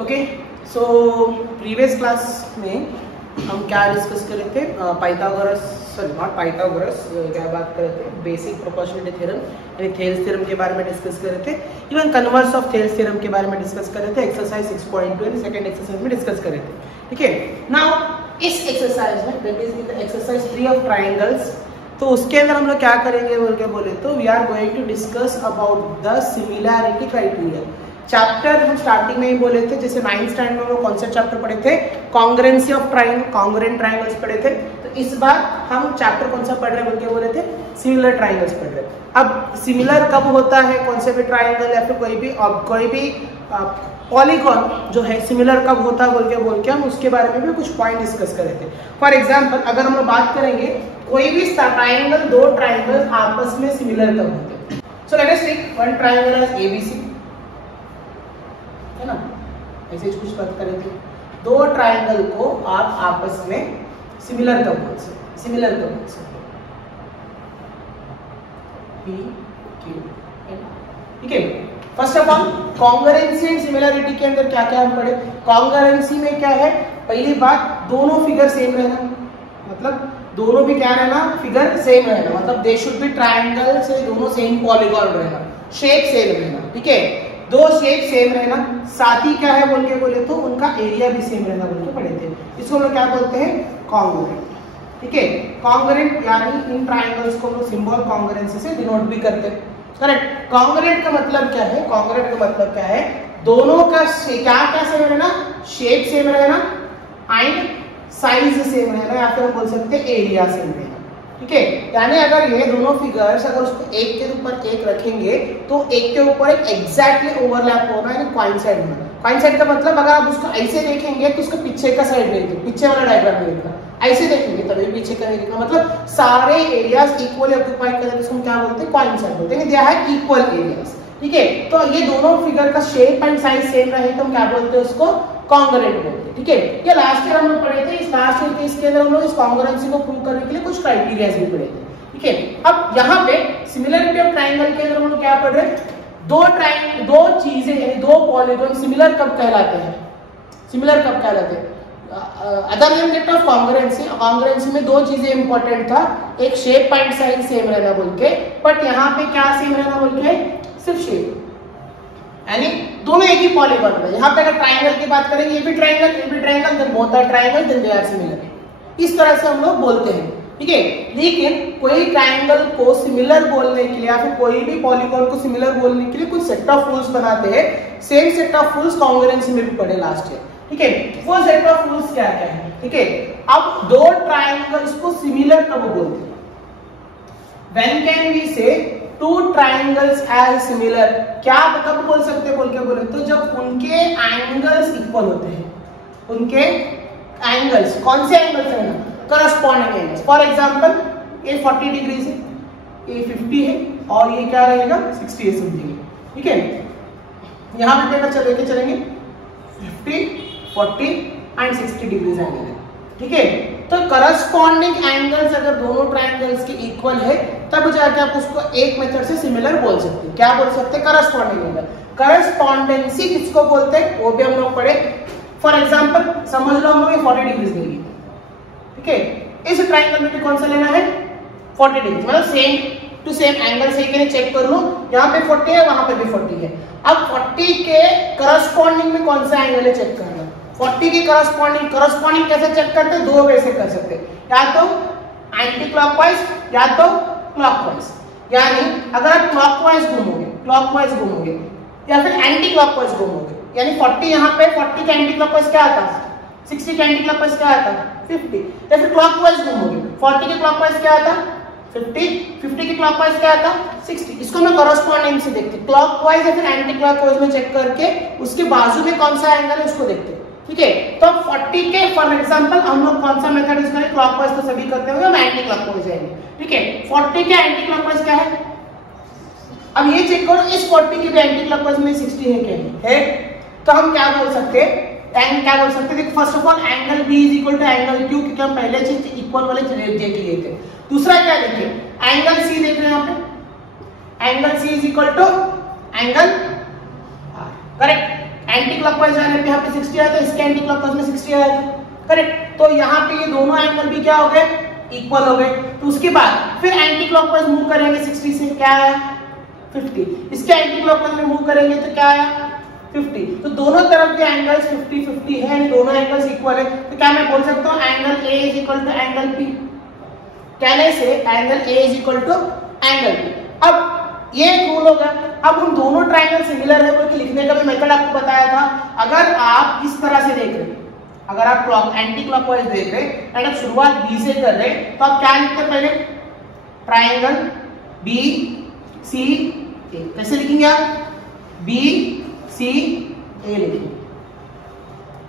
Okay, so previous class में हम क्या डिस्कस कर रहे थे? पाइथागोरस, सॉरी नॉट पाइथागोरस, क्या बात कर रहे थे? बेसिक प्रोपोर्शनलिटी थ्योरम यानी थेल्स थ्योरम के बारे में डिस्कस कर रहे थे। Even converse of Thales theorem के बारे में डिस्कस कर रहे थे। एक्सरसाइज 6.2 सेकंड एक्सरसाइज में डिस्कस कर रहे थे। ठीक है, नाउ इस एक्सरसाइज में that is the exercise tree of triangles, तो उसके अंदर हम लोग क्या करेंगे बोल के बोले तो we are going to discuss about the similarity criteria. Chapter हम स्टार्टिंग में ही बोले थे, जैसे 9th स्टैंडर्ड में हम कौन सा चैप्टर पढ़े थे? Congruency of triangle, congruent triangles पढ़े थे। तो इस बार हम चैप्टर कौन सा पढ़ रहे हैं बोल के बोले थे? सिमिलर ट्रायंगल्स पढ़ रहे हैं। अब सिमिलर कब होता है कौन से भी ट्रायंगल या फिर कोई भी पॉलीगॉन जो है सिमिलर कब होता है बोल के हम उसके बारे में भी कुछ पॉइंट डिस्कस कर रहे थे। फॉर एग्जाम्पल अगर हम लोग बात करेंगे कोई भी ट्रायंगल, दो ट्रायंगल आपस में सिमिलर कब होते हैं? So let us take one triangle as ABC, है ना, ऐसे कुछ बात कर रहे थे। दो ट्रायंगल को आप आपस में सिमिलर कब बोल सकते? सिमिलर कब बोल सकते? पी क्यू, ठीक है। First of all congruency and similarity के अंदर क्या क्या हम पढ़े? कॉन्ग्रुएंसी में क्या है? पहली बात दोनों फिगर सेम रहना, मतलब दोनों भी क्या रहना? फिगर सेम रहना, मतलब दे शुड बी ट्रायंगल से दोनों सेम पॉलीगॉन रहना, शेप सेम रहना। ठीक है, दो शेप सेम रहना, साथ ही क्या है बोल के बोले तो उनका एरिया भी सेम रहना बोल के पढ़े थे। इसको हम लोग क्या बोलते हैं? कॉन्ग्रुएंट। ठीक है, कॉन्ग्रुएंट यानी इन ट्रायंगल्स को हम लोग सिंबल कॉन्ग्रुएंसी से डिनोट भी करते हैं। करेक्ट। कॉन्ग्रुएंट का मतलब क्या है? कॉन्ग्रुएंट का मतलब क्या है? दोनों का क्या सेम रहना? शेप सेम रहना एंड साइज सेम रहना, या फिर हम बोल सकते हैं एरिया सेम रहना। ठीक है, यानी अगर ये दोनों फिगर्स अगर उसको एक के ऊपर एक रखेंगे तो एक के ऊपर एक एग्जैक्टली ओवरलैप होना, यानी कोइंसाइड होना। कोइंसाइड का मतलब अगर आप उसको ऐसे देखेंगे तो उसका पीछे का साइड नहीं दिखेगा, पीछे वाला डायग्राम नहीं दिखेगा। ऐसे देखेंगे तभी पीछे का नहीं दिखेगा, मतलब सारे एरियाज इक्वली ऑक्यूपाइड कर रहे हैं, उसको क्या बोलते हैं? कोइंसाइड बोलते हैं। They are equal areas. ठीक है, तो ये दोनों फिगर का शेप एंड साइज सेम रहे तो हम क्या बोलते हैं? उसको कॉन्ग्रुएंट बोलते हैं। ठीक है, ये लास्ट ईयर हम लोग पढ़े थे। इस लास्ट ईयर के इसके अंदर हम लोग इस कॉन्ग्रुएंसी को प्रूव करने के लिए कुछ क्राइटेरियाज भी पढ़े थे। ठीक है, अब यहाँ पे सिमिलरिटी ऑफ ट्रायंगल के अंदर हम लोग क्या पढ़ रहे हैं? दो चीजें यानी दो पॉलीगॉन सिमिलर कब कहलाते हैं? सिमिलर कब कहलाते हैं? Other than that of congruency, congruency में दो चीजें इंपॉर्टेंट था, एक शेप एंड साइज सेम रहना बोल के, बट यहाँ पे क्या सेम रहना बोल के? सिर्फ शेप, यानी दोनों एक ही पॉलीगॉन में। यहाँ पे अगर ट्रायंगल की बात करेंगे, ये भी triangle, then both are triangle, then they are similar. इस तरह से हम लोग बोलते हैं। ठीक है, लेकिन कोई ट्रायंगल को सिमिलर बोलने के लिए या फिर कोई भी पॉलीगॉन को सिमिलर बोलने के लिए कुछ सेट ऑफ रूल्स बनाते हैं। Same set of rules congruency में भी पढ़े लास्ट ईयर। ठीक है, वो सेट ऑफ रूल्स क्या क्या है? ठीक है, अब दो ट्रायंगल्स को सिमिलर कब बोलते हैं? व्हेन कैन वी से टू ट्रायंगल्स एज सिमिलर? क्या कब बोल सकते बोल के बोले तो जब उनके एंगल्स इक्वल होते हैं। उनके एंगल्स, कौन से एंगल्स है? Corresponding angles. फॉर एग्जांपल ये 40 डिग्री है, ये 50 है और ये क्या रहेगा? 60 है समझिए। ठीक है, यहां पे लेके चलेंगे 50, 40 एंड 60 डिग्रीज एंगल है। ठीक है, तो करस्पॉन्डिंग एंगल्स अगर दोनों ट्रायंगल्स के इक्वल है तब जाके आप उसको एक मेथड से सिमिलर बोल सकते हैं। क्या बोल सकते हैं? Corresponding angle. करस्पॉन्डेंसी किसको बोलते हैं वो भी हम लोग पढ़े। फॉर एग्जांपल समझ लो हम लोग 40 डिग्रीज लेंगे। ठीक है, इस ट्रायंगल में भी कौन सा लेना है? 40 डिग्री, मतलब सेम टू सेम एंगल से के चेक कर लो, यहाँ पे 40 है वहां पे भी 40 है। अब 40 के करस्पॉन्डिंग में कौन सा एंगल है चेक करना। 40 के करस्पॉन्डिंग कैसे चेक करते हैं? दो वे से कर सकते हैं, या तो एंटी क्लॉकवाइज या तो क्लॉकवाइज। यानी अगर आप क्लॉकवाइज घूमोगे या फिर एंटी क्लॉकवाइज घूमोगे, यानी 40 यहाँ पे 40 का एंटी क्लॉकवाइज क्या आता? 60 का एंटी क्लॉकवाइज क्या आता? 50। या फिर क्लॉकवाइज घूमोगे, 40 के क्लॉकवाइज क्या आता? 50 के क्लॉकवाइज क्या आता? 60। इसको हम करस्पॉन्डिंग से देखते हैं, क्लॉकवाइज या फिर एंटी क्लॉकवाइज में चेक करके उसके बाजू में कौन सा एंगल है उसको देखते हैं। ठीक है, तो 40 के फॉर एग्जांपल हम लोग कौन सा मेथड यूज करें? क्लॉकवाइज तो सभी करते होंगे, हम एंटी क्लॉकवाइज जाएंगे। ठीक है, 40 के एंटी क्लॉकवाइज क्या है? अब ये चेक करो इस 40 के भी एंटी क्लॉकवाइज में 60 है क्या? है, तो हम क्या बोल सकते हैं? क्या बोल सकते हैं? First of all angle B is equal to angle Q, क्योंकि हम पहले चीज इक्वल वाले देख लिए थे। दूसरा क्या देखिए? एंगल C देख रहे हैं यहाँ पे, angle C is equal to angle R। Correct. Anti clockwise जाने पे यहाँ पे 60 आया था, इसके एंटी क्लॉकवाइज में 60 आया था, करेक्ट। तो यहाँ पे ये दोनों एंगल भी क्या हो गए, इक्वल हो गए। तो उसके बाद फिर एंटी क्लॉकवाइज मूव करेंगे 60 से, क्या आया 50, इसके एंटी क्लॉकवाइज में मूव करेंगे तो क्या आया 50। तो दोनों तरफ के एंगल्स 50-50 है, दोनों एंगल्स इक्वल है। तो क्या मैं बोल सकता हूँ angle A is equal to angle P, कहने से angle A is equal to angle P. अब ये एक रूल होगा। अब हम दोनों ट्रायंगल सिमिलर है बोल के लिखने का भी मेथड आपको बताया था। अगर आप इस तरह से देख रहे, अगर आप क्लॉक एंटी क्लॉकवाइज देख रहे एंड आप शुरुआत बी से कर रहे तो आप क्या लिखते हैं, पहले ट्रायंगल बी सी ए, कैसे लिखेंगे आप, बी सी ए लिखेंगे,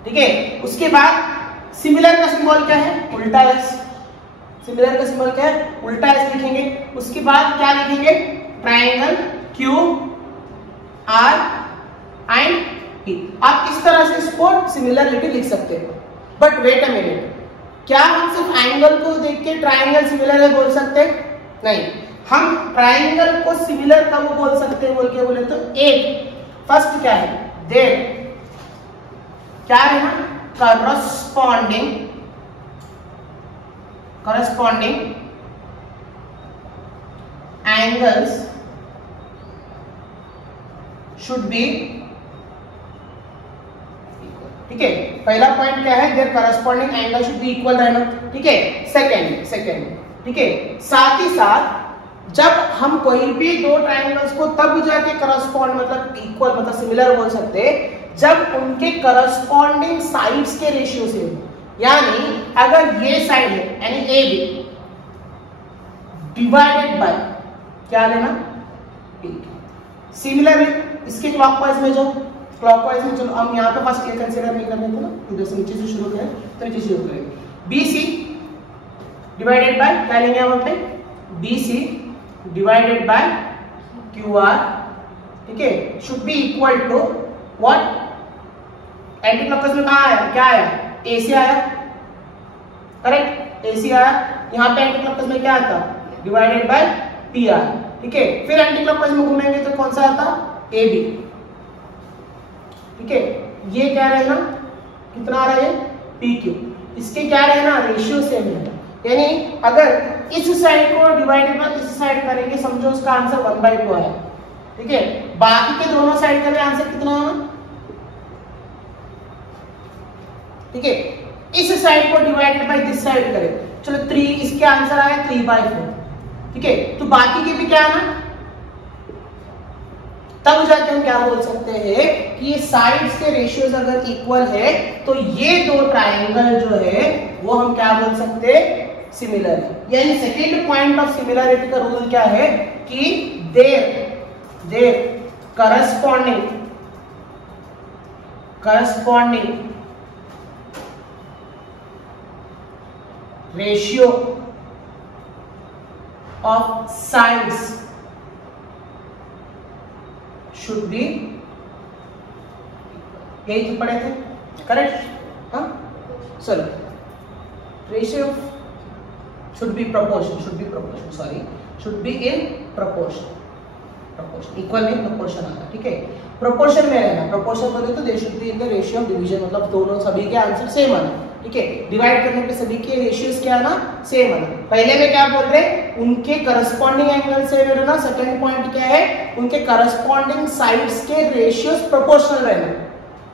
ठीक है। उसके बाद सिमिलर का सिंबल क्या है, उल्टा एस, सिमिलर का सिंबल क्या है, उल्टा एस लिखेंगे। उसके बाद क्या लिखेंगे, triangle Q are and P. आप इस तरह से इसको सिमिलरिटी लिख सकते हो। बट वेट अ मिनट, क्या हम सिर्फ एंगल को देख के ट्रायंगल सिमिलर है बोल सकते हैं? नहीं, हम ट्रायंगल को सिमिलर कब बोल सकते हैं बोल के बोले तो एक फर्स्ट क्या है, देयर क्या है ना, corresponding angles should be equal, ठीक है। पहला पॉइंट क्या है, there corresponding angle should be equal रहना, ठीक है। सेकंड, ठीक है। साथ ही साथ जब हम कोई भी दो ट्रायंगल्स को तब जाके करस्पॉन्ड मतलब इक्वल मतलब सिमिलर बोल सकते हैं जब उनके करस्पॉन्डिंग साइड्स के रेशियो से, यानी अगर ये साइड है यानी ए बी डिवाइडेड बाय क्या लेना, सिमिलर इसके क्लॉकवाइज में जो क्लॉकवाइज में, चलो हम यहाँ पे फर्स्ट ये कंसीडर नहीं करने थे ना, इधर से नीचे से शुरू करें तो नीचे शुरू करेंगे, बी सी डिवाइडेड बाय क्या लेंगे हम अपने, B C divided by Q R, ठीक है, should be equal to what, anti clockwise में कहाँ आया, क्या आया, ए से आया, करेक्ट, ए से आया। यहाँ पे एंटी क्लॉकवाइज में क्या आता, डिवाइडेड बाय पी आर, ठीक है। फिर एंटी क्लॉकवाइज में घूमेंगे तो कौन सा आता, ए बी, ठीक है। ये क्या रहेगा, कितना आ रहा है, पी क्यू, इसके क्या रहेगा, रेशियो सेम है, यानी अगर इस साइड को डिवाइडेड बाय इस साइड करेंगे समझो उसका आंसर 1/2 आया, ठीक है। बाकी के दोनों साइड का भी आंसर कितना आना, ठीक है। इस साइड को डिवाइडेड बाय दिस साइड करें, चलो 3, इसके आंसर आया 3/4, ठीक है। तो बाकी के भी क्या आना, तब जाके हम क्या बोल सकते हैं कि ये साइड्स के रेशियोज अगर इक्वल है तो ये दो ट्रायंगल जो है वो हम क्या बोल सकते हैं, सिमिलर है। यानी सेकेंड पॉइंट ऑफ सिमिलरिटी का रूल क्या है कि there corresponding ratio of sides should be, यही तो पढ़े थे, करेक्ट, हाँ चलो, ratio should be in proportion, equal नहीं प्रोपोर्शन आता, ठीक है। प्रोपोर्शन में रहना, प्रोपोर्शन बोले तो they should be in the ratio of division, मतलब दोनों सभी के आंसर सेम आना, ठीक है। डिवाइड करने पे सभी के रेशियोज क्या आना, सेम आना। पहले में क्या बोल रहे हैं, उनके करस्पॉन्डिंग एंगल से रहना, सेकंड पॉइंट क्या है, उनके करस्पॉन्डिंग साइड्स के रेशियोज प्रोपोर्शनल रहना,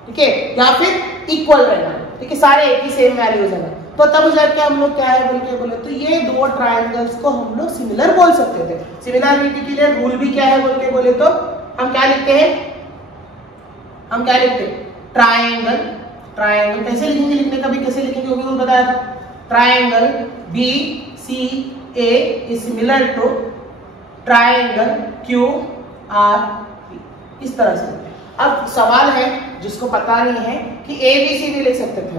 ठीक है, या फिर इक्वल रहना, ठीक है, सारे एक ही सेम वैल्यूज है। तो तब जाके हम लोग क्या है बोले तो ये दो ट्रायंगल्स को हम लोग सिमिलर बोल सकते थे। सिमिलरिटी के लिए रूल भी क्या है बोले तो हम क्या लिखते हैं, ट्रायंगल कैसे लिखेंगे, लिखने का भी कैसे लिखेंगे वो भी रूल बताया था। Triangle B C A is similar to triangle Q R P, इस तरह से। अब सवाल है जिसको पता नहीं है कि ए बी सी भी लिख सकते थे,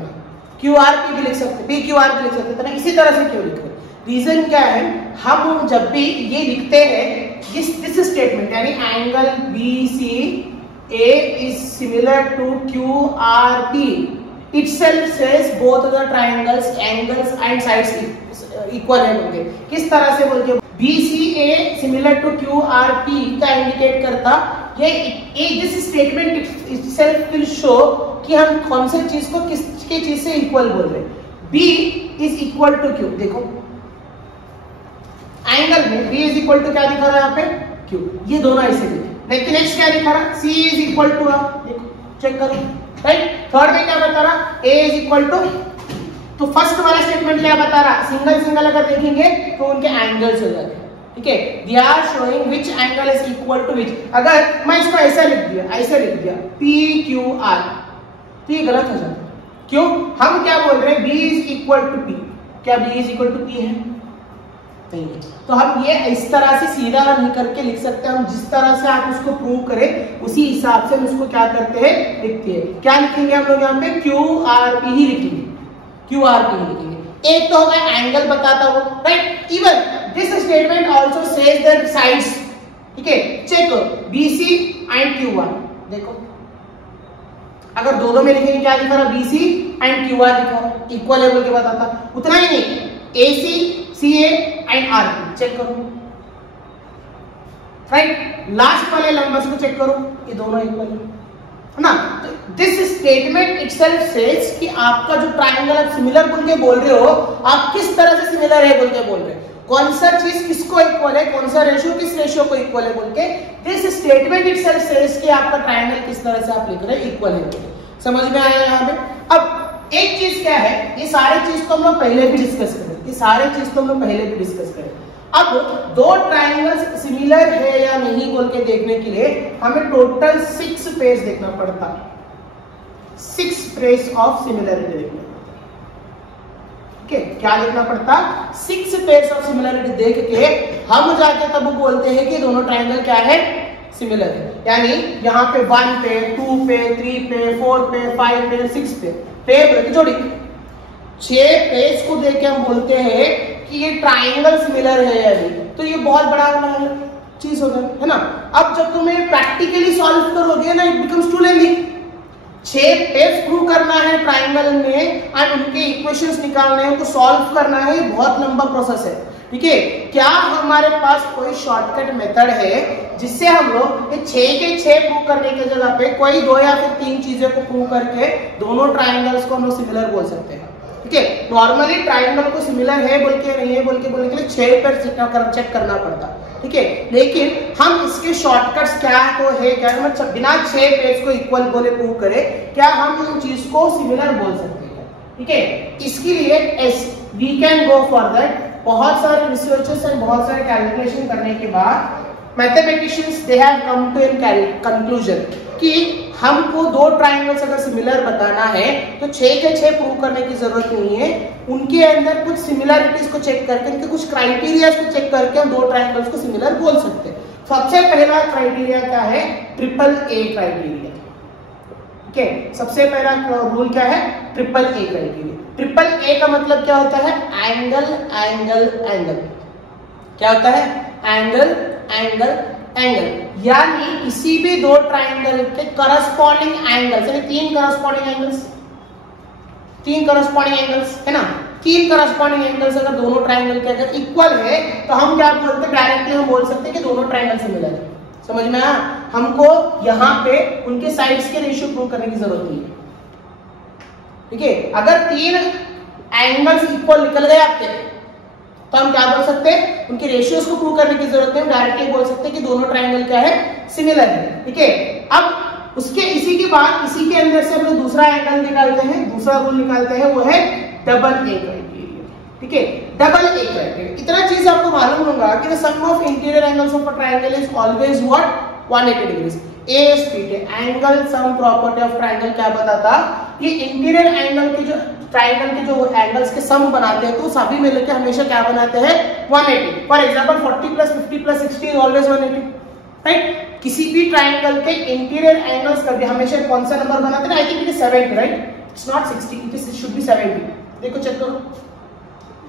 क्यू आर पी भी लिख सकते, पी क्यू आर भी लिख सकते थे ना, इसी तरह से क्यों लिखते? रीजन क्या है, हम जब भी ये लिखते हैं दिस स्टेटमेंट यानी angle B C A is similar to Q R P, itself says both of the triangles angles and sides equal है बोल के। किस तरह से बोल के, BCA सिमिलर टू QRP का इंडिकेट करता ये this statement itself will show कि हम कौन से चीज को किसके चीज से इक्वल बोल रहे हैं। B is equal to Q, देखो एंगल में B इज इक्वल टू क्या दिखा रहा है यहाँ पे, Q, ये दोनों ऐसे दिखे। लेकिन नेक्स्ट क्या दिखा रहा है, C is equal to R, देखो चेक करो, राइट। थर्ड में क्या बता रहा, A इज इक्वल टू, तो फर्स्ट वाला स्टेटमेंट क्या बता रहा, सिंगल सिंगल अगर देखेंगे तो उनके एंगल्स हो जाते हैं, ठीक है। They are showing which angle is equal to which. अगर मैं इसको ऐसा लिख दिया PQR, तो ये गलत हो जाता है। क्यों, हम क्या बोल रहे हैं, B is equal to P, क्या B is equal to P है, नहीं। तो हम ये इस तरह से सीधा नहीं करके लिख सकते, हम जिस तरह से आप उसको प्रूव करें उसी हिसाब से हम उसको क्या करते हैं, लिखते हैं। क्या लिखेंगे हम लोग यहाँ पे, QRP ही लिखेंगे, QRP ही लिखेंगे। एक तो होगा एंगल बताता हो, right. Even this statement also says there sides, ठीक है। चेक BC एंड QR, देखो अगर दो में लिखेंगे क्या लिखा रहा, BC एंड QR लिखा रहा, इक्वल है बोल के बताता। उतना ही नहीं, AC CA and RP check करो, राइट। लास्ट वाले नंबर्स को चेक करो, ये दोनों इक्वल है ना। दिस स्टेटमेंट इटसेल्फ सेज कि आपका जो ट्रायंगल आप सिमिलर बोल के बोल रहे हो, आप किस तरह से सिमिलर है बोल के बोल रहे हो, कौन सा चीज किसको इक्वल है, कौन सा रेशियो किस रेशियो को इक्वल है बोल के दिस स्टेटमेंट इटसेल्फ सेज कि आपका ट्रायंगल किस तरह से आप लिख रहे हैं, इक्वल है। समझ में आया यहाँ पे। अब एक चीज क्या है, ये सारी चीज तो हम लोग पहले भी डिस्कस करें, ये सारी चीज तो हम लोग पहले भी डिस्कस करें। अब दो ट्रायंगल्स सिमिलर है या नहीं बोल के देखने के लिए हमें टोटल 6 पेज देखना पड़ता, 6 पेज ऑफ सिमिलरिटी देखना पड़ता, ठीक है। क्या देखना पड़ता, 6 पेज ऑफ सिमिलरिटी देख के हम जाके तब बोलते हैं कि दोनों ट्रायंगल क्या है, सिमिलर है। यानी यहाँ पे 1 पे 2 पे 3 पे 4 पे 5 पे 6 पे की जोड़ी 6 पेज को देख के हम बोलते हैं कि ये ट्रायंगल सिमिलर है या नहीं। तो ये बहुत बड़ा चीज होगा, है ना। अब जब तुम्हें प्रैक्टिकली सॉल्व करोगे ना, it becomes too lengthy. 6 page prove करना है ट्रायंगल में एंड उनके इक्वेशंस निकालने हैं, उनको सॉल्व करना है, बहुत लंबा प्रोसेस है, ठीक है। क्या हमारे पास कोई शॉर्टकट मेथड है जिससे हम लोग 6 के 6 प्रूव करने की जगह पे कोई 2 या फिर 3 चीजें को प्रूव करके दोनों ट्रायंगल्स को हम लोग सिमिलर बोल सकते हैं, ठीक है। नॉर्मली ट्रायंगल को सिमिलर है बोल के नहीं है बोल के बोलने के लिए 6 पर चेक करना पड़ता, ठीक है। लेकिन हम इसके शॉर्टकट्स क्या तो है, क्या मतलब बिना 6 पेज को इक्वल बोले प्रूव करें, क्या हम इन चीज को सिमिलर बोल सकते हैं, ठीक है। इसके लिए we can go for that. बहुत सारे रिसर्चर्स एंड बहुत सारे कैलकुलेशन करने के बाद mathematicians they have come to an conclusion कि हमको 2 ट्रायंगल्स अगर सिमिलर बताना है तो 6 के 6 प्रूव करने की जरूरत नहीं है, उनके अंदर कुछ सिमिलरिटीज को चेक करके, उनके कुछ क्राइटेरिया को चेक करके हम 2 ट्रायंगल्स को सिमिलर बोल सकते हैं। सबसे पहला क्राइटेरिया क्या है, ट्रिपल ए क्राइटेरिया, ठीक है। सबसे पहला रूल क्या है, triple A criteria. Triple A का मतलब क्या होता है, एंगल एंगल एंगल। क्या होता है, एंगल एंगल एंगल, यानी किसी भी 2 ट्रायंगल के करस्पॉन्डिंग एंगल्स, यानी 3 करस्पॉन्डिंग एंगल्स, 3 करस्पॉन्डिंग एंगल्स है ना। 3 करस्पॉन्डिंग एंगल्स अगर दोनों ट्रायंगल के अगर इक्वल है तो हम क्या बोलते हैं, डायरेक्टली हम बोल सकते हैं कि दोनों ट्रायंगल सिमिलर है। समझ में आया। हमको यहाँ पे उनके साइड्स के रेशियो प्रूव करने की जरूरत नहीं है, ठीक है। अगर 3 एंगल्स इक्वल निकल गए आपके तो हम क्या बोल सकते हैं, उनके रेशियोज को प्रूव करने की जरूरत नहीं, डायरेक्टली बोल सकते हैं कि दोनों ट्रायंगल क्या है, सिमिलर है, ठीक है। अब उसके इसी के बाद इसी के अंदर से हम लोग दूसरा एंगल निकालते हैं, दूसरा रूल निकालते हैं, वो है डबल ए क्राइटेरिया, ठीक है। डबल ए क्राइटेरिया, इतना चीज आपको मालूम होगा कि the sum of interior angles of a triangle is always what, 180 degrees. Angle sum property of triangle क्या बताता, ये इंटीरियर एंगल की जो ट्रायंगल के जो एंगल्स के सम बनाते हैं तो सभी मिलकर के हमेशा क्या बनाते हैं, 180। For example 40 + 50 + 60 is always 180, right. किसी भी ट्रायंगल के इंटीरियर एंगल्स का भी हमेशा कौन सा नंबर बनाते हैं, I think it is 70, right. It's not 60, it should be 70। देखो चेक करो,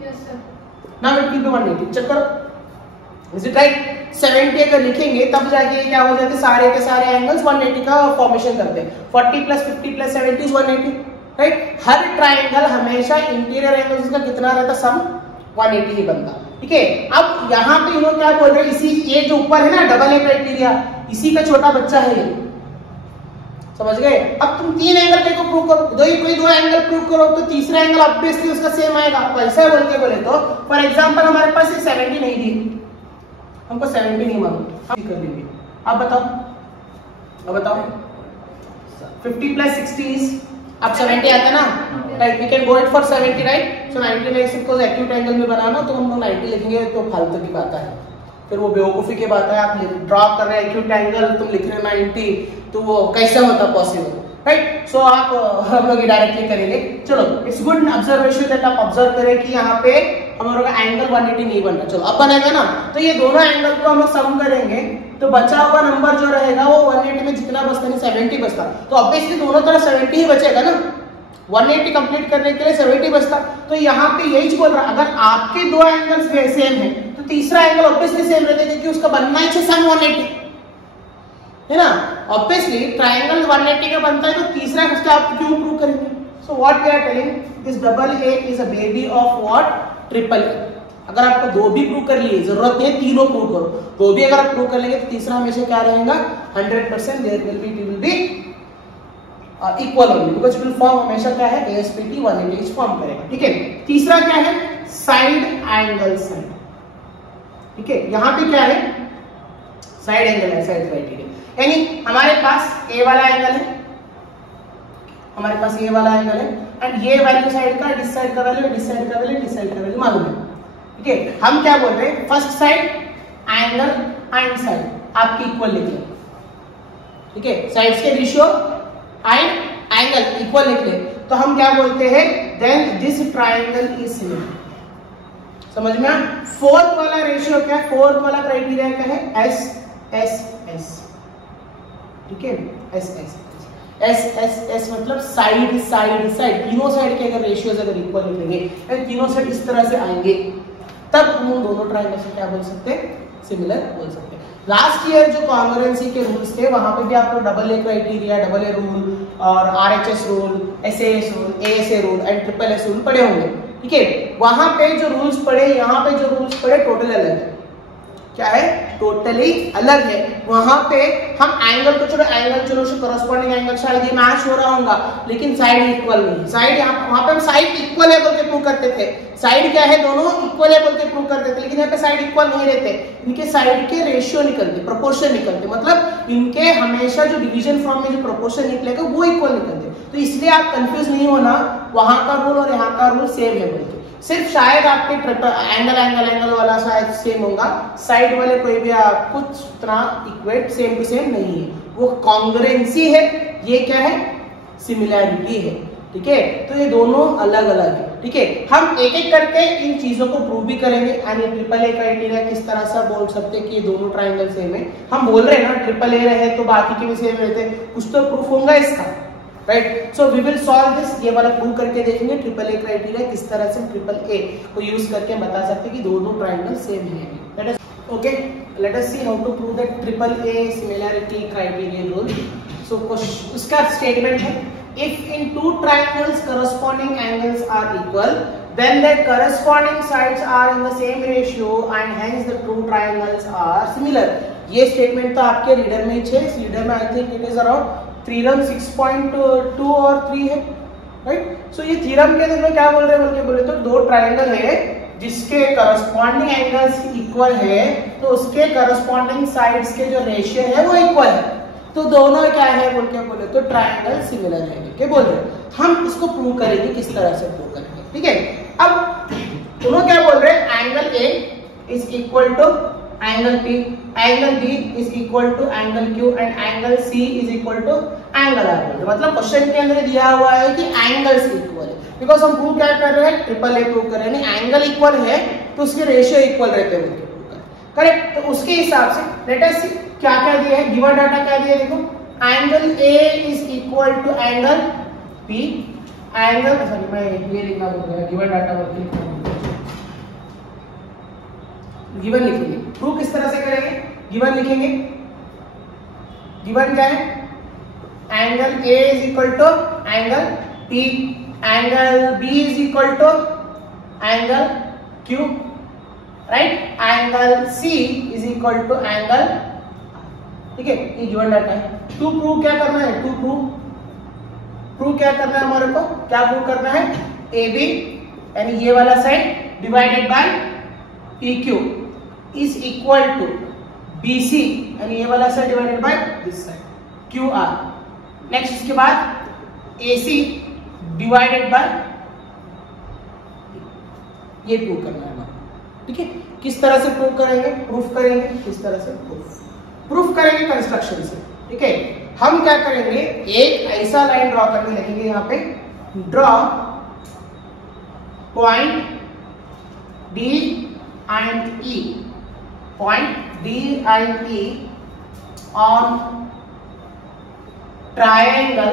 yes sir, now it will be 180, check करो, इज इट राइट। 70 अगर लिखेंगे तब जाके क्या हो जाते, सारे के सारे एंगल्स 180 का फॉर्मेशन करते हैं। 40 + 50 + 70 इज 180, राइट। हर ट्रायंगल हमेशा इंटीरियर एंगल्स का कितना रहता, सम 180 ही बनता, ठीक है। अब यहाँ पे इन्होंने क्या बोल रहे हैं, इसी ये जो ऊपर है ना डबल ए क्राइटेरिया, इसी का छोटा बच्चा है ये, समझ गए। अब तुम तीन एंगल को प्रूव करो, कोई दो एंगल प्रूव करो तो तीसरा एंगल ऑब्वियसली उसका सेम आएगा। तो ऐसा बोल के बोले तो फॉर एग्जांपल हमारे पास 70 नहीं दी, हमको 70 नहीं मालूम, हम कर देंगे। अब बताओ 50 + 60 इज, अब 70 आता ना, right, we can go it for 70, right. So 90 में इसको एक्यूट एंगल में बनाना तो हम लोग 90 लिखेंगे तो फालतू की बात है, फिर वो बेवकूफी की बात है। आप ड्रॉ कर रहे हैं एक्यूट एंगल, तुम लिख रहे हैं 90, तो वो कैसा होता पॉसिबल, राइट। सो आप हम लोग डायरेक्टली करेंगे। चलो, इट्स गुड ऑब्जर्वेशन दैट आप ऑब्जर्व करें कि यहाँ पे हमारा का एंगल 180 नहीं बन रहा। चलो अब बनेगा ना, तो ये दोनों एंगल को हम लोग सम करेंगे तो बचा हुआ नंबर जो रहेगा वो 180 में जितना बचता नहीं 70 बचता, तो ऑब्वियसली दोनों तरफ 70 ही बचेगा ना, 180 कंप्लीट करने के लिए 70 बचता। तो यहाँ पे यही बोल रहा, अगर आपके दो एंगल्स सेम है तो तीसरा एंगल ऑब्वियसली सेम रहता है क्योंकि उसका बनना ही सम 180 है ना। ऑब्वियसली ट्रायंगल 180 का बनता है तो तीसरा इसका आप क्यों प्रूव करेंगे। So what we are telling, this double A is a baby of what, triple A. अगर आपको दो भी प्रूव कर लिए, जरूरत नहीं है तीनों प्रूव करो, दो भी अगर आप प्रूव कर लेंगे तो तीसरा हमेशा क्या रहेगा 100%, there will be equal only because will form हमेशा क्या है ASPT 180 फॉर्म करेगा, ठीक है। तीसरा क्या है, साइड एंगल साइड, ठीक है। यहाँ पे क्या है, साइड एंगल है, साइड क्राइटेरिया, यानी हमारे पास ए वाला एंगल है, हमारे पास ये वाला एंगल है एंड ये वैल्यू साइड का, डिस साइड का वैल्यू, डिस साइड का वैल्यू, डिस साइड का वैल्यू मालूम है, ठीक है। हम क्या बोल रहे हैं, first side angle and side आपकी इक्वल लिख ले, ठीक है। साइड्स के रेशियो एंड एंगल इक्वल लिख ले तो हम क्या बोलते हैं, then this triangle is similar. समझ में आ? फोर्थ वाला रेशियो क्या है, फोर्थ वाला क्राइटेरिया क्या है, एस एस एस, ठीक है। S S S S S मतलब साइड साइड साइड, तीनों साइड के अगर रेशियोज अगर इक्वल लिखेंगे एंड तीनों साइड इस तरह से आएंगे तब हम दोनों ट्रायंगल से क्या बोल सकते हैं, सिमिलर बोल सकते हैं। लास्ट ईयर जो कॉन्ग्रुएंसी के रूल्स थे वहां पे भी आप लोग double A criteria, double a rule और RHS rule, SAS rule, ASA rule and triple S rule पढ़े होंगे, ठीक है। वहां पे जो रूल्स पढ़े, यहाँ पे जो रूल्स पढ़े टोटल अलग है। क्या है, टोटली अलग है। वहां पे हम एंगल को चलो, एंगल चलो करस्पॉन्डिंग एंगल शायद ये मैच हो रहा होगा लेकिन साइड इक्वल नहीं, साइड वहां पे हम साइड इक्वल है बोल के प्रूव करते थे, साइड क्या है दोनों इक्वल है बोल के प्रूव करते थे, लेकिन यहाँ पे साइड इक्वल नहीं रहते, इनके साइड के रेशियो निकलते, प्रोपोर्शन निकलते, मतलब इनके हमेशा जो डिवीजन फॉर्म में जो प्रोपोर्शन निकलेगा वो इक्वल निकलते। तो इसलिए आप कंफ्यूज नहीं होना, वहां का रूल और यहाँ का रूल सेम है बोल के, सिर्फ शायद आपके एंगल एंगल एंगल वाला शायद सेम होगा, साइड वाले कोई भी कुछ इतना इक्वेट सेम टू सेम नहीं है, वो कॉन्ग्रुएंसी है, ये क्या है, सिमिलैरिटी है, ठीक है। तो ये दोनों अलग अलग है, ठीक है। हम एक एक करके इन चीजों को प्रूव भी करेंगे एंड ट्रिपल ए क्राइटेरिया किस तरह से बोल सकते हैं कि ये दोनों ट्रायंगल सेम है। हम बोल रहे हैं ना ट्रिपल ए रहे तो बाकी के भी सेम रहते, कुछ तो प्रूफ होगा इसका, right. So we will solve this, ये वाला प्रूव करके देखेंगे ट्रिपल ए क्राइटेरिया किस तरह से ट्रिपल ए को यूज करके बता सकते हैं कि दोनों ट्रायंगल सेम है। Let us okay, let us see how to prove that triple A similarity criterion rule. So उसका स्टेटमेंट है, if in two triangles corresponding angles are equal then their corresponding sides are in the same ratio and hence the two triangles are similar। ये statement तो आपके reader में ही है, इस reader में आई think it is around theorem 6.2 और 3 है, right. सो ये थ्योरम के अंदर क्या बोल रहे हैं बोले तो दो ट्रायंगल है जिसके करस्पॉन्डिंग एंगल्स इक्वल है तो उसके करस्पॉन्डिंग साइड्स के जो रेशियो है वो इक्वल है, तो दोनों क्या है बोल के बोले तो ट्रायंगल सिमिलर रहेंगे, क्या बोल रहे हैं। हम इसको प्रूव करेंगे, किस तरह से प्रूव करेंगे, ठीक है। अब दोनों क्या बोल रहे हैं, angle A is equal to angle P, angle B is equal to angle Q and angle C is equal to angle R। मतलब क्वेश्चन के अंदर दिया हुआ है कि एंगल्स इक्वल है, बिकॉज हम प्रूव क्या कर रहे हैं, ट्रिपल ए प्रूव कर रहे हैं, एंगल इक्वल है तो उसके रेशियो इक्वल रहते हैं, करेक्ट। तो उसके हिसाब से लेट अस सी क्या क्या दिया है, गिवन डाटा क्या दिया है, देखो angle A is equal to angle P, angle sorry मैं ये लिखना भूल गया, गिवन डाटा बोलते गिवन लिखेंगे, प्रूव किस तरह से करेंगे, गिवन लिखेंगे, गिवन क्या है, angle A is equal to angle P, angle B is equal to angle Q right, angle C is equal to angle, ठीक है, ये गिवन डाटा है। टू प्रूव क्या करना है, टू प्रूव क्या करना है हमारे को, क्या प्रूव करना है, ए बी यानी ये वाला side divided by P Q is equal to B C यानी ये वाला side divided by this side Q R. Next इसके बाद ए सी डिवाइडेड बाय, ये प्रूव करना है, ठीक है। किस तरह से प्रूव करेंगे, प्रूफ करेंगे किस तरह से, प्रूफ करेंगे कंस्ट्रक्शन से, ठीक है। हम क्या करेंगे, एक ऐसा लाइन ड्रॉ करके लिखेंगे यहाँ पे, draw point D and E, point D and E on triangle,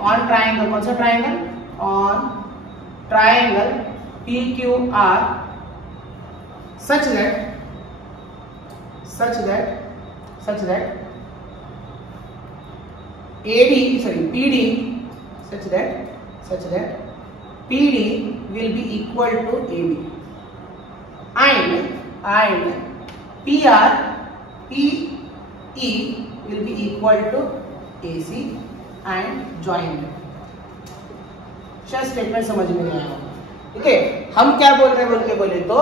on triangle, कौन सा triangle, on triangle PQR such that PD will be equal to AB and PE will be equal to AC and join them। शायद statement समझ में नहीं आया, ठीक है। हम क्या बोल रहे हैं बोले तो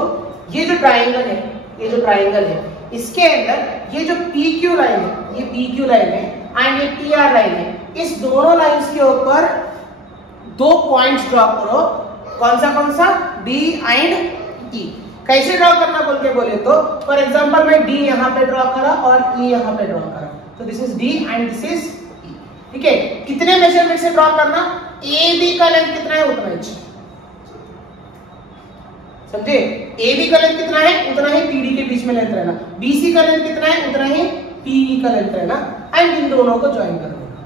ये जो ट्राइंगल है, इसके अंदर ये जो PQ लाइन है, ये PQ लाइन है एंड ये PR लाइन है, इस दोनों लाइंस के ऊपर दो पॉइंट्स ड्रॉ करो, कौन सा D एंड E। कैसे ड्रॉ करना बोले तो फॉर एग्जांपल मैं D यहाँ पे ड्रॉ करा और E यहाँ पे ड्रॉ करा, तो this is D and this is E, ठीक है। कितने मेजरमेंट से ड्रॉ करना, AB का लेंथ कितना है उतना ही, समझे, AB का लेंथ कितना है उतना ही PD के बीच में लेंथ रहना, BC का लेंथ कितना है उतना ही PE का लेंथ रहना एंड इन दोनों को ज्वाइन कर देना।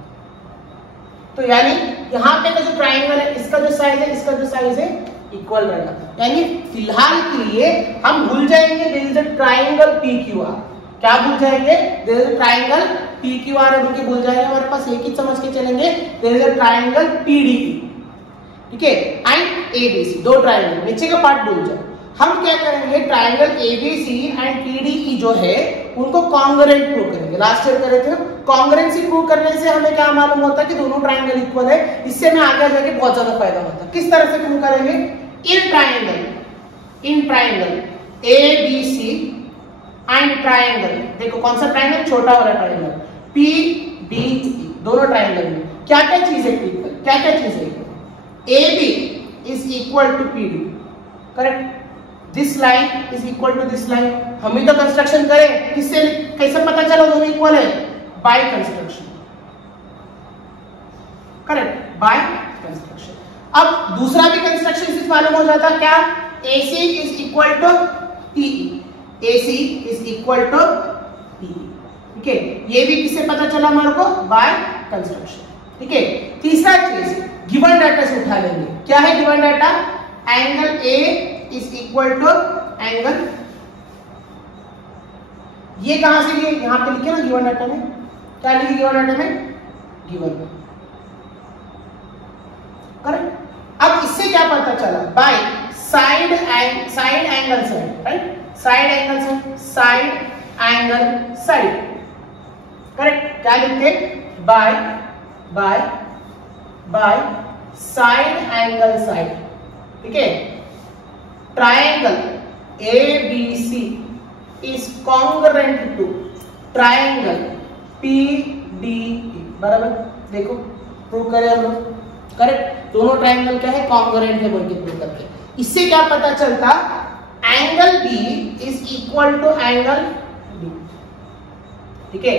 तो यानी यहाँ पे का जो ट्राइंगल है, इसका जो साइज है, इसका जो साइज है इक्वल रहेगा। यानी फिलहाल के लिए हम भूल जाएंगे there is a triangle PQR, क्या भूल जाएंगे, there is a triangle PQR है बोल के भूल जाएंगे, हमारे पास एक ही समझ के चलेंगे, there is a triangle PDE, ठीक है, एंड ABC, दो ट्राइंगल, नीचे का पार्ट भूल जाओ। हम क्या करेंगे, ट्राइंगल ABC एंड PDE जो है उनको कॉन्ग्रुएंट प्रूव करेंगे, लास्ट ईयर करे थे ना। कॉन्ग्रुएंसी प्रूव करने से हमें क्या मालूम होता है कि दोनों ट्राइंगल इक्वल है, इससे हमें आगे जाके बहुत ज्यादा फायदा होता है। किस तरह से प्रूव करेंगे, in triangle ABC and triangle, देखो कौन सा ट्राइंगल, छोटा वाला ट्राइंगल PDE, दोनों ट्राइंगल में क्या क्या चीज है इक्वल, क्या क्या चीज है equal, AB is equal to PD, correct, this line is equal to this line. हम ही तो कंस्ट्रक्शन करें, किससे कैसे पता चला दोनों इक्वल है, by construction, correct, by construction. अब दूसरा भी कंस्ट्रक्शन से मालूम हो जाता, क्या, AC is equal to PE, AC is equal to PE, ठीक है। ये भी किससे पता चला हमारे को, बाय कंस्ट्रक्शन, ठीक है। तीसरा चीज गिवन डाटा से उठा लेंगे, क्या है given data, angle A is equal to angle, ये कहां से लिए, यहां पे लिखे ना गिवन डाटा में, क्या लिखे गिवन डाटा में, गिवन, करेक्ट। अब इससे क्या पता चला, by side angle side, right, side angle side, correct, क्या लिखते, बाय साइड एंगल साइड, ठीक है। Triangle ABC is congruent to triangle PDE, बराबर, देखो प्रूव करें हम लोग, करेक्ट, दोनों ट्राइंगल क्या है, कॉन्ग्रुएंट है बोल के प्रूव करके। इससे क्या पता चलता, angle B is equal to angle B, ठीक है,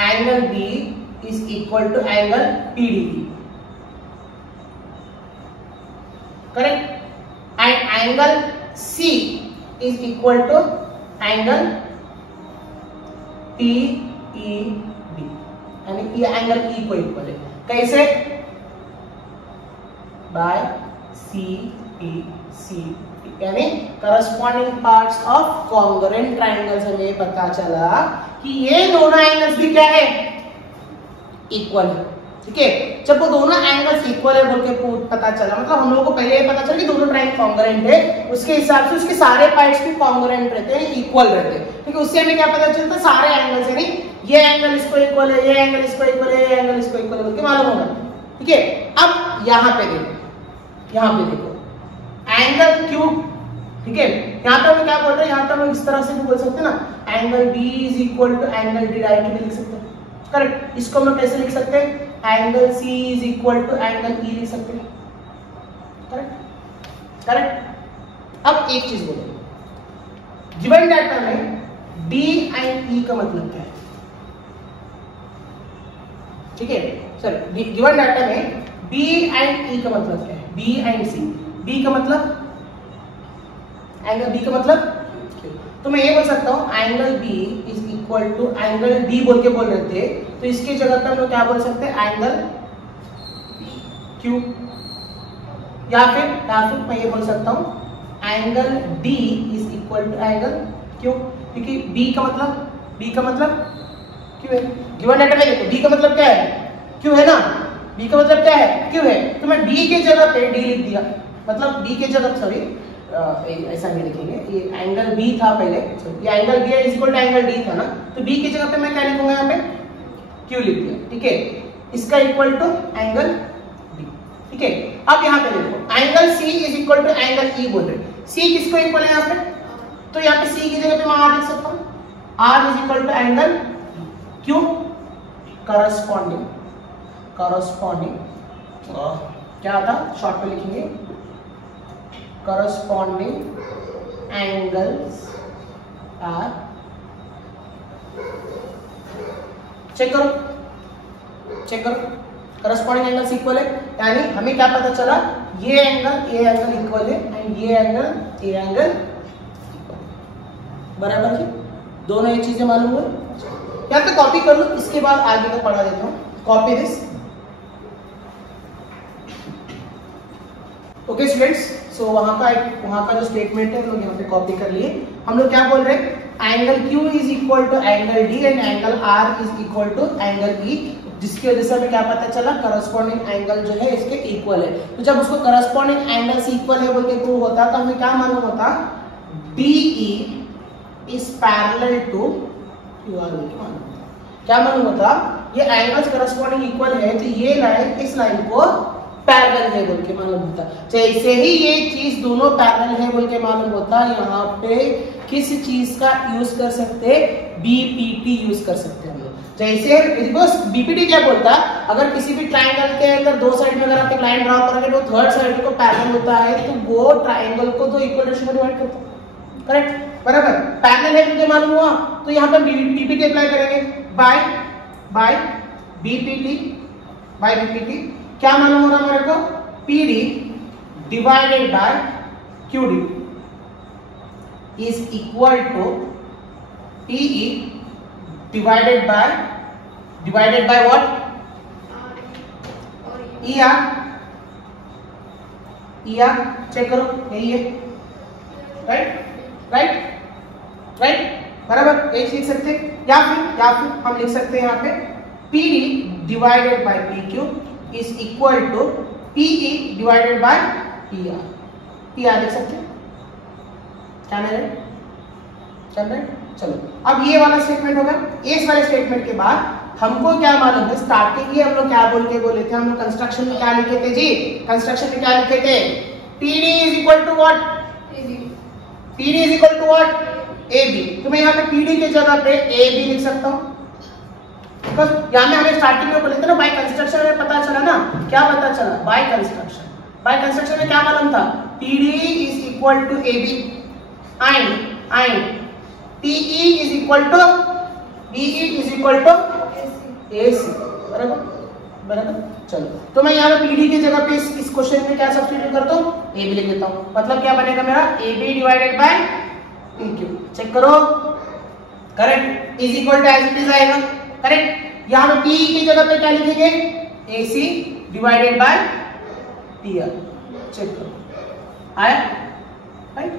angle B is equal to angle PDE, correct, and angle C is equal to angle PEB, यानी ये एंगल E को इक्वल है, कैसे, बाय CPC, यानी corresponding parts of congruent triangles. हमें पता चला कि ये दोनों एंगल्स भी क्या है, इक्वल है, ठीक है। जब वो दोनों एंगल्स इक्वल है बोल के पता चला, मतलब हम लोगों को पहले ये पता चला कि दोनों ट्रायंगल कॉन्ग्रुएंट है, उसके हिसाब से उसके सारे पार्ट्स भी कॉन्ग्रुएंट रहते हैं, इक्वल रहते हैं। ठीक है, उससे हमें क्या पता चलता है, सारे एंगल्स यानी ये एंगल इसको इक्वल है, ये एंगल इसको इक्वल है, ये एंगल इसको इक्वल है बोल के मालूम होगा। ठीक है, अब यहाँ पे देखो एंगल क्यूब। ठीक है, यहाँ पे हम क्या बोल रहे हैं, यहाँ पे हम इस तरह से भी बोल सकते हैं ना, angle B is equal to angle D, directly लिख सकते हैं। करेक्ट, इसको हम कैसे लिख सकते हैं, angle C is equal to angle E लिख सकते हैं। करेक्ट। अब एक चीज बोलो, गिवन डाटा में डी एंड ई का मतलब क्या है? ठीक है सर, गिवन डाटा में बी एंड ई का मतलब क्या है? बी एंड सी, बी का मतलब एंगल, बी का मतलब, तो मैं ये बोल सकता हूं angle B is equal to angle D बोल के बोल रहे थे, तो इसके जगह पे हम लोग क्या बोल सकते हैं, एंगल क्यू, या फिर मैं ये बोल सकता हूं angle D is equal to angle Q, क्योंकि बी का मतलब क्यू है। गिवन डाटा में देखो बी का मतलब क्या है, क्यू है ना, बी का मतलब क्या है, क्यू है, तो मैं डी के जगह पे डी लिख दिया, मतलब डी के जगह, सॉरी ऐसा नहीं लिखेंगे, ये एंगल बी था पहले, ये angle B is equal to angle D था ना, तो बी की जगह पे मैं क्या लिखूंगा, यहाँ पे क्यू लिख दिया। ठीक है, इसका इक्वल टू एंगल बी। ठीक है, अब यहाँ पे देखो angle C is equal to angle E बोल रहे, सी किसको इक्वल है यहाँ पे, तो यहाँ पे सी की जगह पे मैं आर लिख सकता हूँ, R is equal to angle Q, corresponding क्या आता, शॉर्ट में लिखेंगे, corresponding angles are, चेक करो corresponding angles इक्वल है, यानी हमें क्या पता चला, ये एंगल इक्वल है एंड ये एंगल बराबर है, दोनों ये चीजें मालूम हुई। यहाँ पे कॉपी कर लो, इसके बाद आगे का पढ़ा देता हूँ, कॉपी दिस। ओके स्टूडेंट्स, सो वहां का जो स्टेटमेंट है हम लोग यहाँ पे कॉपी कर लिए। हम लोग क्या बोल रहे हैं, angle Q is equal to angle D and angle R is equal to angle E, जिसकी वजह से हमें क्या पता चला, करस्पॉन्डिंग एंगल जो है इसके इक्वल है। तो जब उसको करस्पॉन्डिंग एंगल से इक्वल है बोल के प्रूव होता तो हमें क्या मालूम होता, DE is parallel to QR, क्या मालूम होता, ये एंगल्स करस्पॉन्डिंग इक्वल है, तो ये लाइन इस लाइन को पैरेलल है बोल के मालूम होता। जैसे ही ये चीज दोनों पैरेलल है बोल के मालूम होता, यहाँ पे किस चीज का यूज कर सकते, बीपीटी यूज कर सकते हैं हम लोग। जैसे बीपीटी क्या बोलता, अगर किसी भी ट्रायंगल के अंदर दो साइड में अगर आप एक लाइन ड्रॉ करोगे तो थर्ड साइड को पैरेलल होता है, तो वो ट्रायंगल को दो इक्वल रेशियो में डिवाइड करता है। करेक्ट, बराबर, पैरेलल है मुझे मालूम हुआ, तो यहाँ पे बीपीटी अप्लाई करेंगे, बाय बीपीटी क्या मालूम हो रहा मेरे को, PD divided by QD is equal to PE divided by what, ER। Check करो, यही है, राइट, बराबर, यही लिख सकते हैं। या फिर हम लिख सकते हैं यहाँ पे PD divided by PQ is equal to PE divided by PR लिख सकते हैं। चलो अब ये वाला स्टेटमेंट होगा। इस वाले स्टेटमेंट के बाद हमको क्या मालूम है, स्टार्टिंग ही हम लोग क्या बोल के बोले थे, हम लोग कंस्ट्रक्शन में क्या लिखे थे जी, कंस्ट्रक्शन में क्या लिखे थे, PD is equal to what, PD is equal to what, AB। तो मैं यहाँ पे PD के जगह पे AB लिख सकता हूँ, यहाँ में हमें स्टार्टिंग में बोले थे ना, बाय कंस्ट्रक्शन में पता चला ना, क्या पता चला, बाय कंस्ट्रक्शन में क्या मालूम था, PD is equal to AB and PE is equal to BE is equal to AC, बराबर। चलो, तो मैं यहाँ पे PD की जगह पे इस क्वेश्चन में क्या सब्स्टिट्यूट करता हूँ, AB लिख देता हूँ, मतलब क्या बनेगा मेरा, AB divided by PQ। Check करो, correct, is equal to as it is आएगा, करेक्ट। यहाँ पे PE की जगह पे क्या लिखेंगे, AC divided by PR। Check करो, आया, राइट।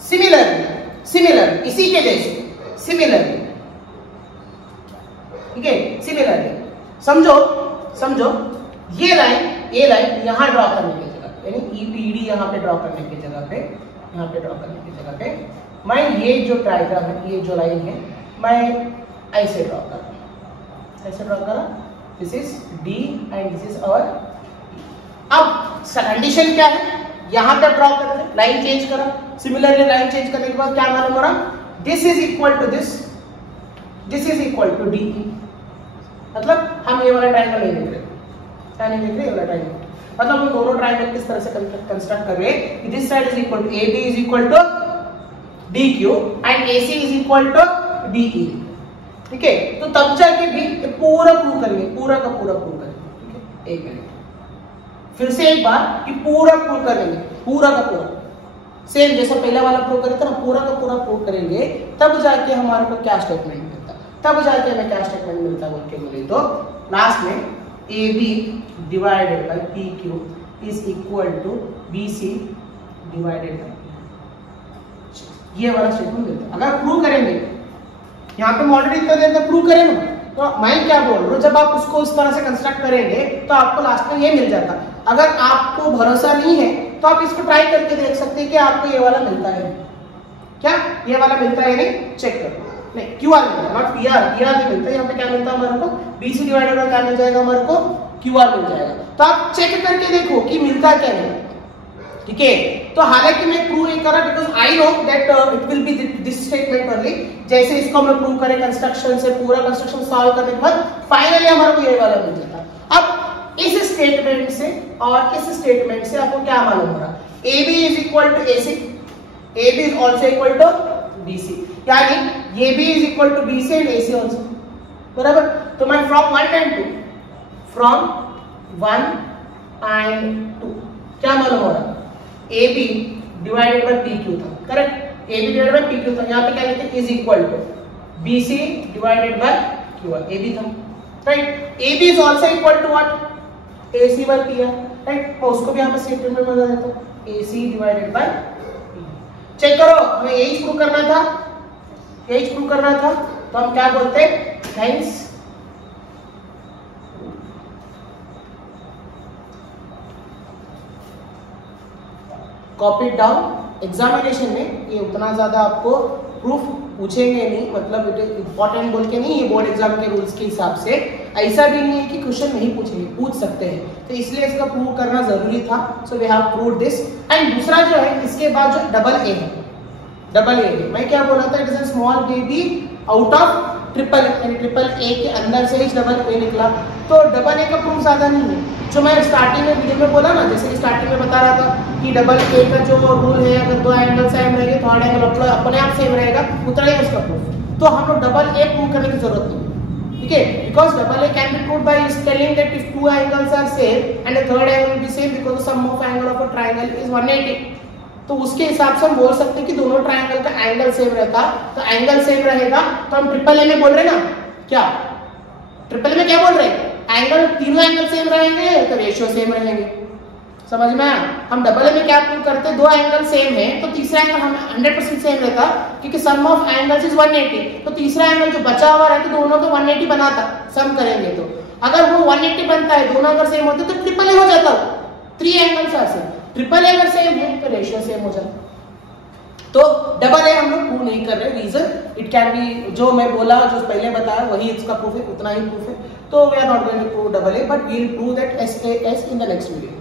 सिमिलर इसी के जैसे सिमिलर, ठीक है, सिमिलर समझो ये लाइन यहाँ ड्रॉ करने की जगह पे, यानी ईपीडी यहाँ पे ड्रॉ करने की जगह पे, यहाँ पे ड्रॉ करने की जगह पे मैं ये जो ट्राइग्राम है, ये जो लाइन है, मैं ऐसे ड्रॉ कर रहा हूँ, ऐसे ड्रॉ करा, this is D and this is our. अब कंडीशन क्या है, यहाँ पे ड्रॉ करते हैं, लाइन चेंज करा, सिमिलरली लाइन चेंज करने के बाद क्या मालूम हो रहा, this is equal to this is equal to D. मतलब हम ये वाला ट्रायंगल नहीं देख रहे, क्या नहीं देख रहे, ये वाला ट्रायंगल, मतलब हम दोनों ट्रायंगल किस तरह से कंस्ट्रक्ट कर रहे हैं कि this side is equal to AB is equal to DQ and AC is equal to DE। ठीक है, तो तब जाके भी पूरा प्रूव करेंगे, पूरा का पूरा प्रूव करेंगे। ठीक है, एक मिनट फिर से एक बार कि पूरा प्रूव करेंगे, पूरा का पूरा सेम जैसा पहला वाला प्रूव करे था ना, पूरा का पूरा प्रूव करेंगे, तब जाके हमारे को क्या स्टेटमेंट मिलता, तब जाके हमें क्या स्टेटमेंट मिलता बोल के बोले तो लास्ट में AB divided by PQ is equal to BC divided by, ये वाला स्टेटमेंट मिलता है। अगर प्रूव करेंगे, यहाँ पे मॉडल इतना देर तक प्रूव करें ना, तो मैं क्या बोल रहा हूँ, जब आप उसको उस तरह से कंस्ट्रक्ट करेंगे तो आपको लास्ट में ये मिल जाता। अगर आपको भरोसा नहीं है तो आप इसको ट्राई करके देख सकते हैं कि आपको ये वाला मिलता है क्या, ये वाला मिलता है नहीं, चेक करो। नहीं, QR मिलता है, नॉट PR नहीं मिलता है। यहाँ पे क्या मिलता है हमारे को, BC डिवाइडेड बाय क्या मिल जाएगा हमारे को, QR मिल जाएगा। तो आप चेक करके देखो कि मिलता क्या नहीं। ठीक है, तो हालांकि मैं प्रूव नहीं कर रहा because I know that it will B this statement only. जैसे इसको हम प्रूव करें कंस्ट्रक्शन से, पूरा कंस्ट्रक्शन सॉल्व करने के बाद फाइनली हमारे को ये वाला मिल जाता। अब इस स्टेटमेंट से और इस स्टेटमेंट से आपको क्या मालूम हो रहा, AB is equal to AC, AB इज ऑल्सो इक्वल टू BC, यानी AB is equal to BC and AC also, बराबर। तो मैं फ्रॉम 1 एंड 2 क्या मालूम हो रहा, AB डिवाइडेड बाय PQ था, correct, AB divided by PQ था, यहाँ पे क्या लिखते is equal to BC divided by QR, AB था, right. AB is also equal to what, AC by PR, right. तो उसको भी यहाँ पे स्टेटमेंट में बता देता हूँ, AC divided by PR। Check करो, हमें यही प्रूव करना था, यही प्रूव करना था, तो हम क्या बोलते हैं, थैंक्स कॉपी डाउन। एग्जामिनेशन में ये उतना ज्यादा आपको प्रूफ पूछेंगे नहीं, मतलब इंपॉर्टेंट बोल के नहीं, ये बोर्ड एग्जाम के रूल्स के हिसाब से ऐसा भी नहीं है कि क्वेश्चन नहीं पूछेंगे, पूछ सकते हैं, तो इसलिए इसका प्रूव करना जरूरी था। So we have proved this. And दूसरा जो है, इसके बाद जो डबल ए है, मैं क्या बोला था, it is a small baby out of triple A, triple A के अंदर से ही डबल ए निकला। तो डबल ए का प्रूफ ज्यादा नहीं है, जो मैं स्टार्टिंग में वीडियो में बोला ना, जैसे स्टार्टिंग में बता रहा था कि डबल ए का जो रूल है, अगर दो एंगल सेम रहेंगे, थर्ड एंगल अपने आप सेम रहेगा, उतना ही उसका प्रूफ। तो हम लोग डबल ए प्रूव करने की जरूरत नहीं, ठीक है, because double A can be proved by telling that if two angles are same and the third angle will be same because the sum of angle of a triangle is 180। तो उसके हिसाब से हम बोल सकते हैं कि दोनों ट्रायंगल का एंगल सेम रहता, तो एंगल सेम रहेगा, तो हम ट्रिपल ए में बोल रहे हैं ना, क्या ट्रिपल ए में क्या बोल रहे हैं, एंगल, तीनों एंगल सेम रहेंगे तो रेशियो सेम रहेंगे, समझ में आया। हम डबल ए में क्या प्रूव करते हैं, दो एंगल सेम है तो तीसरा एंगल हमें 100% सेम रहता, क्योंकि सम ऑफ एंगल्स इज 180, तो तीसरा एंगल जो बचा हुआ रहता दोनों को 180 बनाता, सम करेंगे तो अगर वो 180 बनता है, दोनों अगर सेम होते तो ट्रिपल ए हो जाता, 3 angles are same, triple A अगर सेम है तो रेशियो सेम हो जाता। तो डबल ए हम लोग प्रूव नहीं कर रहे, रीजन इट कैन बी, जो मैं बोला, जो पहले बताया वही इसका प्रूफ है, उतना ही प्रूफ है, तो we are not going to prove double A, but we will prove that SAS in the next video.